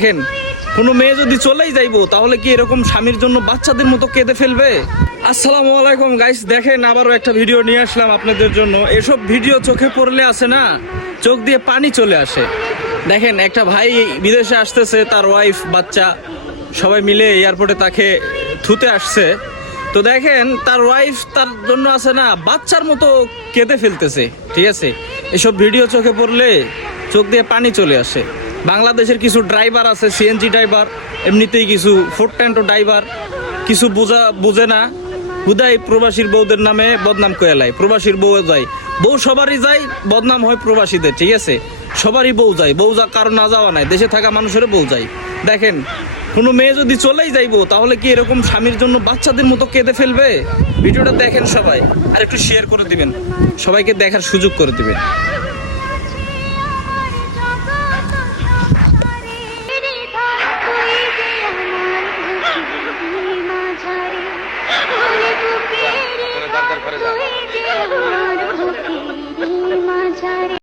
দেখেন, কোনো মেয়ে যদি চলেই যাইবো তাহলে কি এরকম স্বামীর জন্য বাচ্চাদের মতো কেঁদে ফেলবে? আসসালামু আলাইকুম গাইস, দেখেন আবারও একটা ভিডিও নিয়ে আসলাম আপনাদের জন্য। এসব ভিডিও চোখে পড়লে আসে না, চোখ দিয়ে পানি চলে আসে। দেখেন, একটা ভাই বিদেশে আসতেছে, তার ওয়াইফ বাচ্চা সবাই মিলে এয়ারপোর্টে তাকে থুতে আসছে। তো দেখেন, তার ওয়াইফ তার জন্য আছে না বাচ্চার মতো কেঁদে ফেলতেছে। ঠিক আছে, এসব ভিডিও চোখে পড়লে চোখ দিয়ে পানি চলে আসে। বাংলাদেশের কিছু ড্রাইভার আছে, সিএনজি ড্রাইভার, এমনিতেই কিছু ফোর্ট ট্যান্টো ড্রাইভার, কিছু বুঝে না, হুদাই প্রবাসীর বউদের নামে বদনাম করে লাই। প্রবাসীর বউ যায়, বউ সবারই যায়, বদনাম হয় প্রবাসীদের। ঠিক আছে, সবারই বউ যায়, বউ যা কারো না যাওয়া নাই, দেশে থাকা মানুষের বউ যায়। দেখেন, কোনো মেয়ে যদি চলেই যাইবো তাহলে কি এরকম স্বামীর জন্য বাচ্চাদের মতো কেঁদে ফেলবে? ভিডিওটা দেখেন সবাই, আর একটু শেয়ার করে দিবেন, সবাইকে দেখার সুযোগ করে দিবেন।